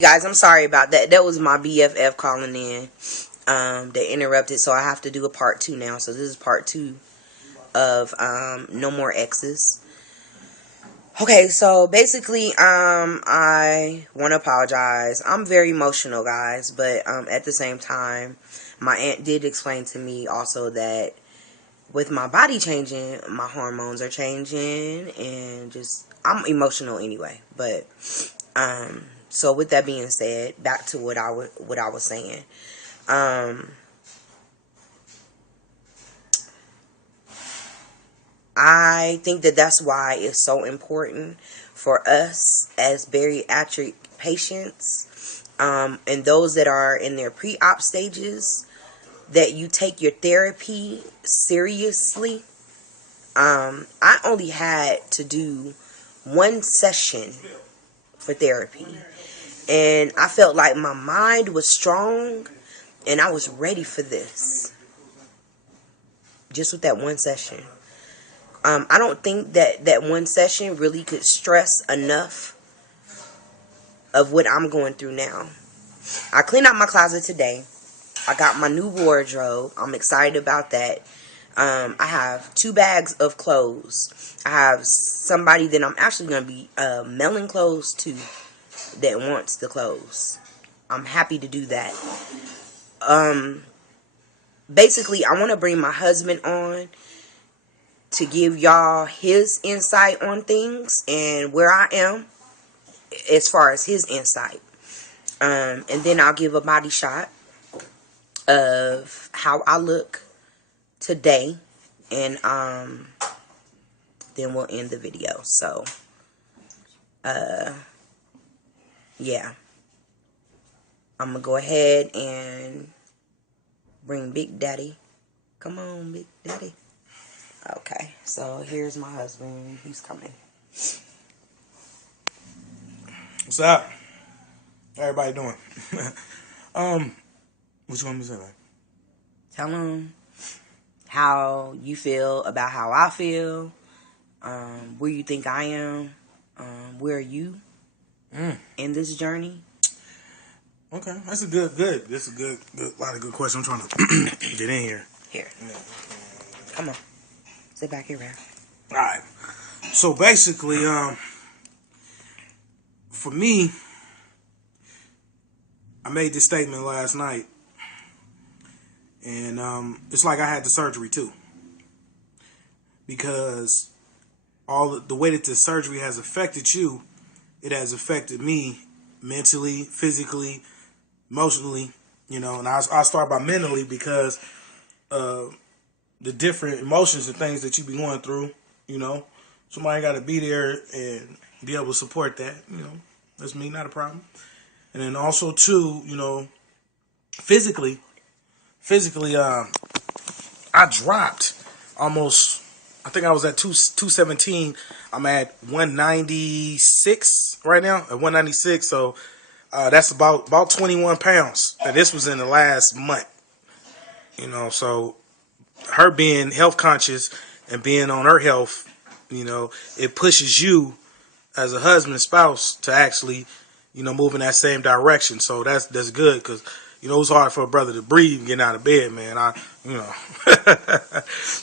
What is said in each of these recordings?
Guys, I'm sorry about that. That was my BFF calling in. They interrupted, so I have to do a part 2 now. So this is part 2 of No More Exes. Okay, so basically, I want to apologize. I'm very emotional, guys, but at the same time, my aunt did explain to me also that with my body changing, my hormones are changing, and just I'm emotional anyway. But so with that being said, back to what I was saying. I think that that's why it's so important for us as bariatric patients, and those that are in their pre-op stages, that you take your therapy seriously. I only had to do one session for therapy, and I felt like my mind was strong and I was ready for this just with that one session. I don't think that one session really could stress enough of what I'm going through now. I cleaned out my closet today. I got my new wardrobe. I'm excited about that. I have 2 bags of clothes. I have somebody that I'm actually going to be mailing clothes to that wants the clothes. I'm happy to do that. Basically, I want to bring my husband on to give y'all his insight on things and where I am as far as his insight. And then I'll give a body shot of how I look today, and then we'll end the video. So yeah, I'm gonna go ahead and bring Big Daddy. Come on, Big Daddy. Okay, so here's my husband. He's coming. What's up? How everybody doing? What you want me to say, man? Tell him how you feel about how I feel. Where you think I am. Where are you in this journey? Okay, that's a good. That's a good lot of good questions. I'm trying to get in here. Here. Yeah. Come on. Sit back here, man. All right. So basically, for me, I made this statement last night, and it's like I had the surgery too, because all the way that the surgery has affected you, it has affected me mentally, physically, emotionally. And I start by mentally because the different emotions and things that you be going through. Somebody got to be there and be able to support that. That's me, not a problem. And then also too, physically, I dropped almost. I think I was at 217. I'm at 196 right now. At 196, so that's about 21 pounds. And this was in the last month. So her being health conscious and being on her health, it pushes you as a husband and spouse to actually, move in that same direction. So that's good because, it's hard for a brother to breathe and get out of bed, man.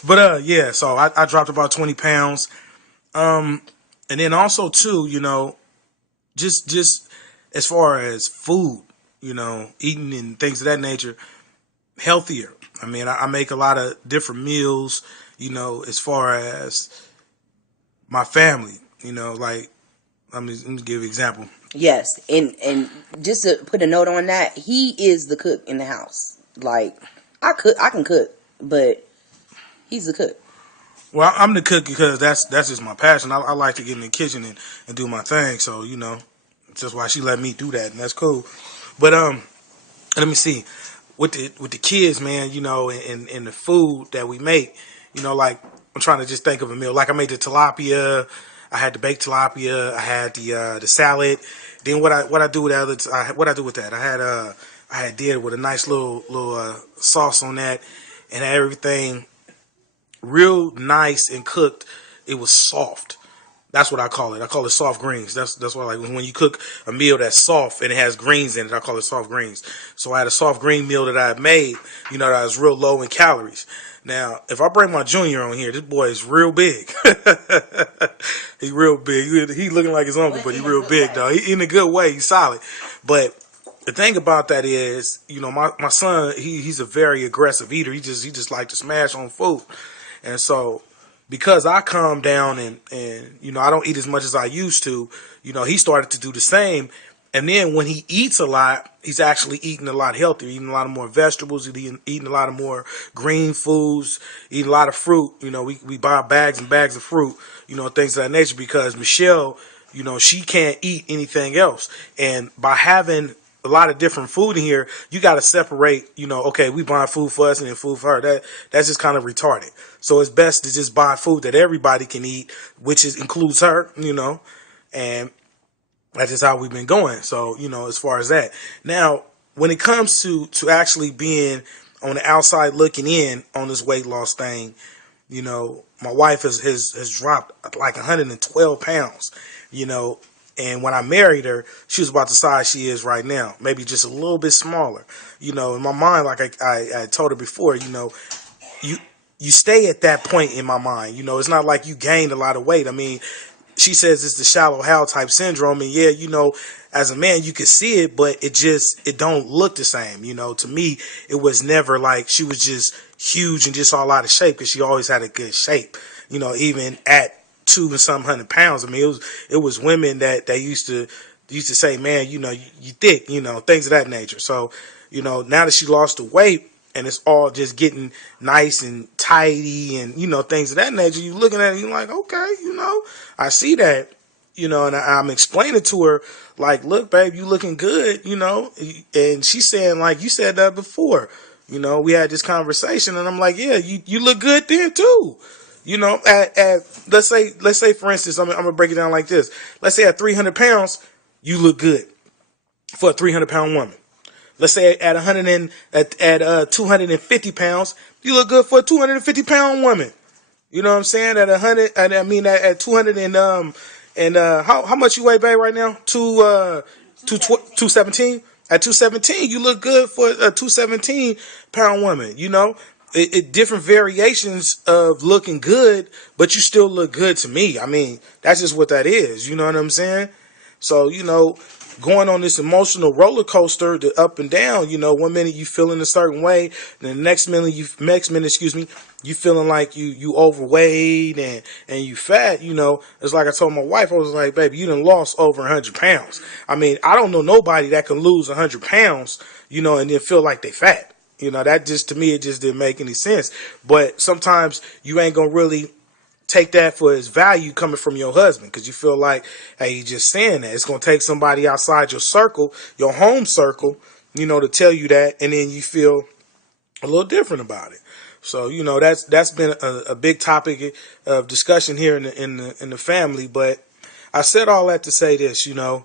But yeah, so I dropped about 20 pounds. And then also too, just as far as food, eating and things of that nature, healthier. I mean, I make a lot of different meals, as far as my family, like, let me give you an example. Yes, and just to put a note on that, he is the cook in the house. Like, I can cook, but he's the cook. Well, I'm the cook because that's just my passion. I like to get in the kitchen and do my thing. So, that's why she let me do that, and that's cool. But let me see. With the kids, man, and the food that we make, like, I'm trying to just think of a meal. Like, I made the tilapia. I had the baked tilapia. I had the salad. Then what I do with that? I had did with a nice little sauce on that, and had everything real nice and cooked. It was soft. That's what I call it. I call it soft greens. That's what I like. When you cook a meal that's soft and it has greens in it, I call it soft greens. So I had a soft green meal that I had made, that was real low in calories. Now, if I bring my junior on here, this boy is real big. He real big. He looking like his uncle, but he real big, though. He in a good way. He's solid. But the thing about that is, my son, he's a very aggressive eater. He just like to smash on food. And so because I calmed down and I don't eat as much as I used to, he started to do the same. And then when he eats a lot, he's actually eating a lot healthier, eating a lot of more vegetables, eating a lot of more green foods, eating a lot of fruit. We buy bags and bags of fruit, things of that nature, because Michelle, she can't eat anything else. And by having a lot of different food in here, you got to separate, okay, we buying food for us and then food for her. That's just kind of retarded. So it's best to just buy food that everybody can eat, which includes her, and that's just how we've been going. So, as far as that. Now, when it comes to actually being on the outside looking in on this weight loss thing, my wife has dropped like 112 pounds, and when I married her, she was about the size she is right now, maybe just a little bit smaller. In my mind, like I told her before, you you stay at that point in my mind. It's not like you gained a lot of weight. I mean, she says it's the shallow Hal type syndrome, and yeah, as a man you could see it, but it don't look the same. To me, it was never like she was just huge and just all out of shape, because she always had a good shape. Even at 200 and some pounds. I mean, it was women that used to say, man, you thick, things of that nature. So, now that she lost the weight and it's all just getting nice and tidy and, things of that nature, you looking at it, you're like, okay, I see that, and I'm explaining to her, like, look, babe, you looking good, and she's saying, like, you said that before, we had this conversation, and I'm like, yeah, you look good then too. At let's say for instance, I'm gonna break it down like this. Let's say at 300 pounds, you look good for a 300-pound woman. Let's say at 250 pounds, you look good for a 250-pound woman. You know what I'm saying? At 100, at 200 how much you weigh, babe, right now? 217. At 217, you look good for a 217-pound woman. Different variations of looking good, but you still look good to me. I mean, that's just what that is. You know what I'm saying? So, going on this emotional roller coaster, the up and down, one minute you feeling a certain way, and the next minute, you feeling like you overweight and you fat, It's like I told my wife, I was like, baby, you done lost over 100 pounds. I mean, I don't know nobody that can lose 100 pounds, and then feel like they fat. That just, to me, it just didn't make any sense. But sometimes you ain't going to really take that for its value coming from your husband, because you feel like, hey, you just saying that. It's going to take somebody outside your circle, your home circle, to tell you that, and then you feel a little different about it. So, that's been a big topic of discussion here in the family. But I said all that to say this, I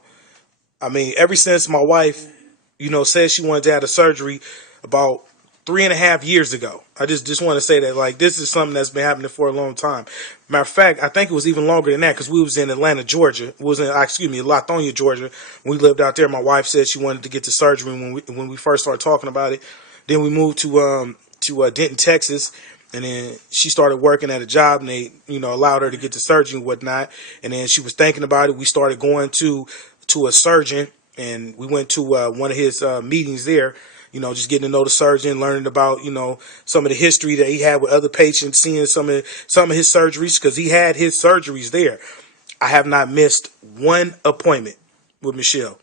mean, ever since my wife, said she wanted to have a surgery about 3.5 years ago. I just want to say that, like, this is something that's been happening for a long time. Matter of fact, I think it was even longer than that, because we was in Atlanta, Georgia. It was in, Lithonia, Georgia. When we lived out there, my wife said she wanted to get the surgery when we first started talking about it. Then we moved to Denton, Texas, and then she started working at a job, and they, allowed her to get the surgery and whatnot. And then she was thinking about it. We started going to a surgeon, and we went to one of his meetings there. Just getting to know the surgeon, learning about, some of the history that he had with other patients, seeing some of his surgeries, because he had his surgeries there. I have not missed one appointment with Michelle.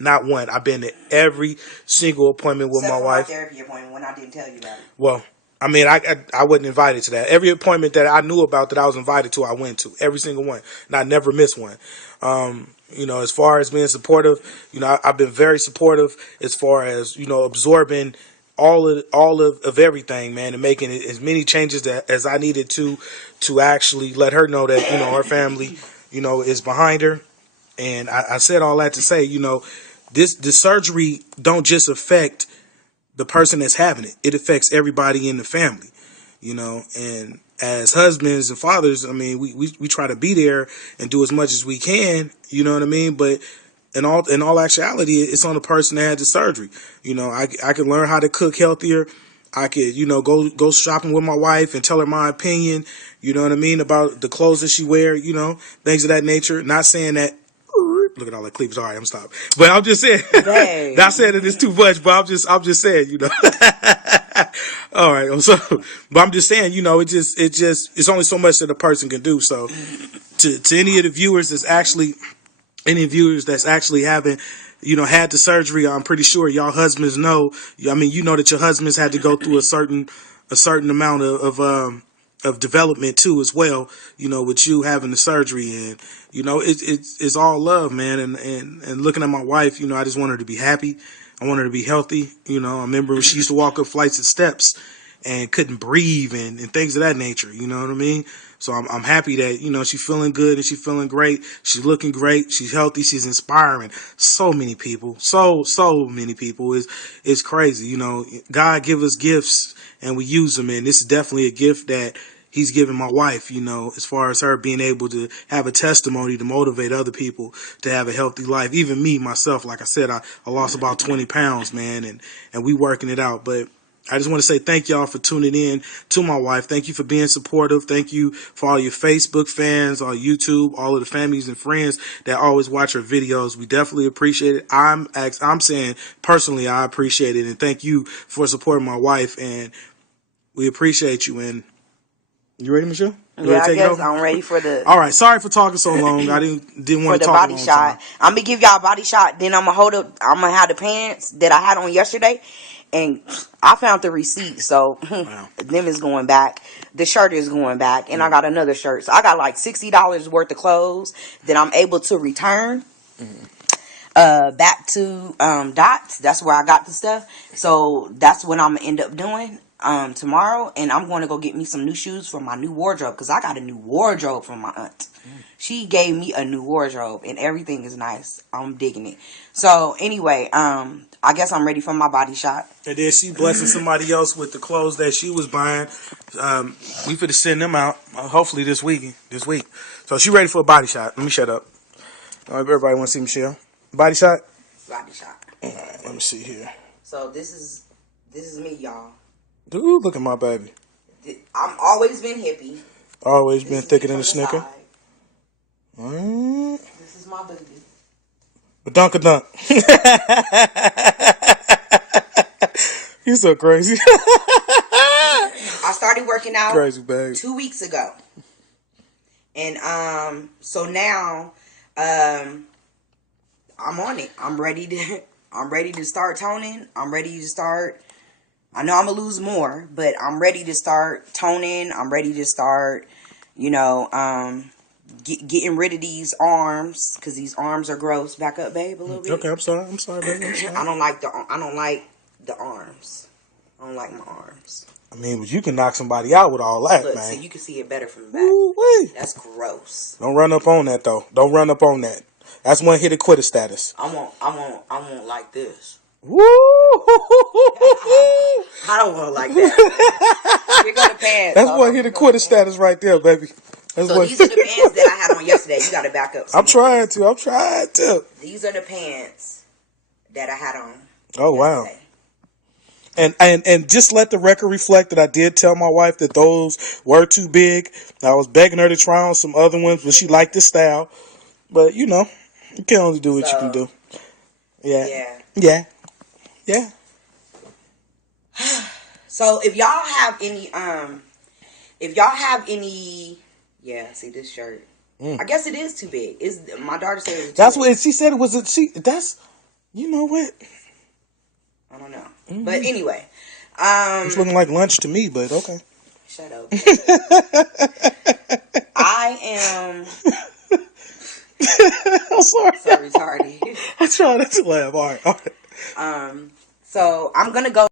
Not one. I've been to every single appointment with my wife. Therapy appointment when I didn't tell you about it. Well, I mean, I wasn't invited to that. Every appointment that I knew about that I was invited to, I went to. Every single one. And I never missed one. As far as being supportive, I've been very supportive as far as, absorbing all of everything, man, and making as many changes as I needed to actually let her know that, her family, is behind her. And I said all that to say, the surgery don't just affect the person that's having it. It affects everybody in the family, and as husbands and fathers, I mean, we try to be there and do as much as we can, you know what I mean? But in all actuality, it's on the person that had the surgery. I can learn how to cook healthier. I could, go shopping with my wife and tell her my opinion, you know what I mean, about the clothes that she wear, things of that nature. Not saying that, look at all that cleavage. All right, I'm stopped. But I'm just saying, not saying that it's too much, but I'm just saying, All right, so, but I'm just saying, it's only so much that a person can do. So, to any of the viewers that's actually having, had the surgery, I'm pretty sure y'all husbands know. I mean, that your husbands had to go through a certain amount of development too, as well. With you having the surgery, and it's all love, man. And looking at my wife, I just want her to be happy. I want her to be healthy. I remember when she used to walk up flights of steps and couldn't breathe and things of that nature. You know what I mean? So I'm happy that, she's feeling good and she's feeling great. She's looking great. She's healthy. She's inspiring so many people. So many people. It's crazy. God give us gifts and we use them. And this is definitely a gift that He's given my wife, as far as her being able to have a testimony to motivate other people to have a healthy life. Even me, myself, like I said, I lost about 20 pounds, man, and we working it out. But I just want to say thank y'all for tuning in to my wife. Thank you for being supportive. Thank you for all your Facebook fans, all YouTube, all of the families and friends that always watch our videos. We definitely appreciate it. I'm saying personally, I appreciate it, and thank you for supporting my wife, and we appreciate you. And you ready, Michelle? You Yeah, ready to I take it guess over? I'm ready for the All right. Sorry for talking so long. I didn't for want to the talk a body long shot. time. I'm gonna give y'all a body shot. Then I'm gonna have the pants that I had on yesterday, and I found the receipt. So Wow. them is going back. The shirt is going back, and I got another shirt. So I got like $60 worth of clothes that I'm able to return. Back to Dots. That's where I got the stuff. So that's what I'm gonna end up doing tomorrow, and I'm going to go get me some new shoes for my new wardrobe, because I got a new wardrobe from my aunt. She gave me a new wardrobe, and everything is nice. I'm digging it. So anyway, I guess I'm ready for my body shot. And then she blessing somebody else with the clothes that she was buying. We finna send them out hopefully this week. So she ready for a body shot. Let me shut up. All right, everybody want to see Michelle? Body shot. Body shot. All right, let me see here. So this is me, y'all. Dude, look at my baby. I'm always been hippie. Always This been is me thicker than from a the snicker. side. Mm. This is my baby. Dunk. You so crazy. I started working out Crazy babe. 2 weeks ago. And so now I'm on it. I'm ready to start toning. I'm ready to start. I know I'm gonna lose more, but I'm ready to start toning. I'm ready to start, getting rid of these arms, because these arms are gross. Back up, babe, a little bit. Okay, I'm sorry, baby. I don't like the arms. I don't like my arms. I mean, but you can knock somebody out with all that, Look, man. so you can see it better from the back. Ooh-wee. That's gross. Don't run up on that though. Don't run up on that. That's one hit quitter status. I won't like this. Woo! I don't want to like that. Here go the pants. That's one hit quitter status right there, baby. That's So these are the pants that I had on yesterday. You got to back up. I'm trying to. These are the pants that I had on. Oh wow. Yesterday. And just let the record reflect that I did tell my wife that those were too big. I was begging her to try on some other ones, but she liked the style. But you can only do what you can do. Yeah. So if y'all have any, yeah, see this shirt. I guess it is too big. My daughter said it was That's too what big. she said. That's you know what? I don't know. But anyway, It's looking like lunch to me, but okay. Shut up. I am. I'm sorry. So retarded. I'm trying not to laugh. All right. So I'm gonna go.